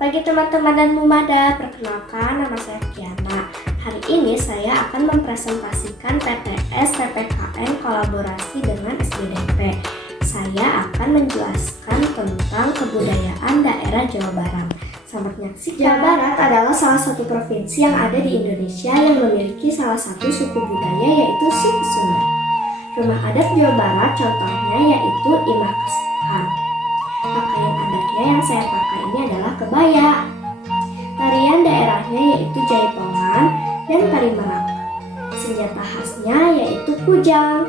pagi teman-teman dan Mumada, perkenalkan nama saya Kiana. Hari ini saya akan mempresentasikan PTS PPKN kolaborasi dengan SDDP. Saya akan menjelaskan tentang kebudayaan daerah Jawa Barat. Selamat menyaksikan. Jawa Barat adalah salah satu provinsi yang ada di Indonesia yang memiliki salah satu suku budaya yaitu suku Sunda. Rumah adat Jawa Barat contohnya yaitu Imah Kasepuhan. Pakaian adatnya yang saya pakai ini adalah kebaya. Tarian daerahnya yaitu jaipongan dan tari merak. Senjata khasnya yaitu kujang.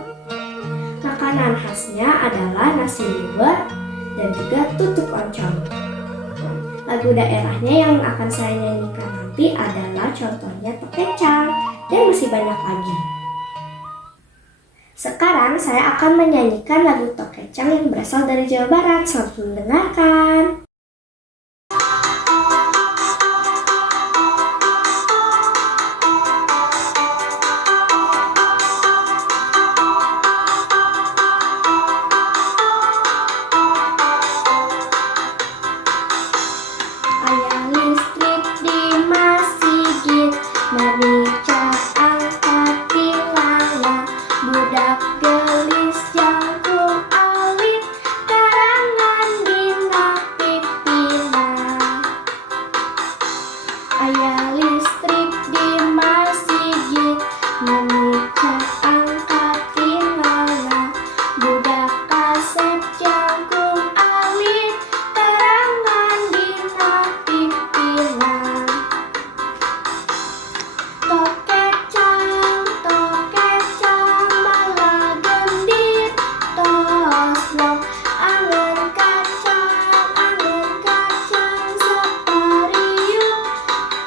Makanan khasnya adalah nasi liwet dan juga tutuk oncom. Lagu daerahnya yang akan saya nyanyikan nanti adalah contohnya Tokecang dan masih banyak lagi. Sekarang saya akan menyanyikan lagu Tokecang yang berasal dari Jawa Barat. Selamat mendengarkan. Ayah listrik di masjid, merica angkat tilala, budak gelis jangkung alit, karangan dina pipina. Ayah listrik di masjid, merica angkat tilala, budak kasep jangkung alit, karangan dina pipina. Tokecang, tokecang, bala gendit, toslok, angen kacang, sapariuk,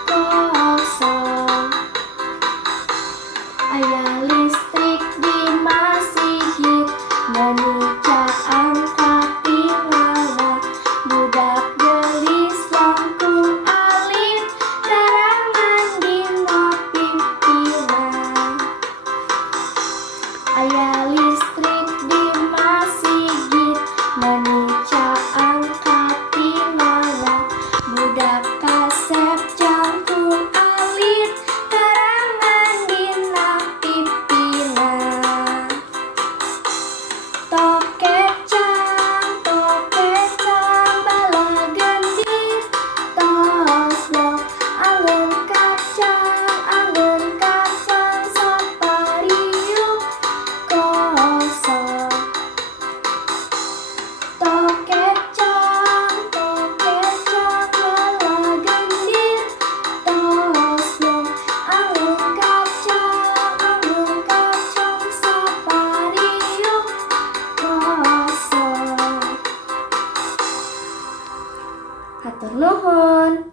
kosong. Ayah listrik di masjid, merica angkat tilala, budak gelis jangkung alit, karangan dina pipina. Ayah listrik di masjid, merica angkat tilala, budak kasep jangkung alit, karangan dina pipina. Tokecang, tokecang, bala gendit, toslok, angen kacang, sapariuk, kosong. Tokecang, tokecang, bala gendit, toslok, angen kacang, sapariuk, kosong. Hatur nuhun.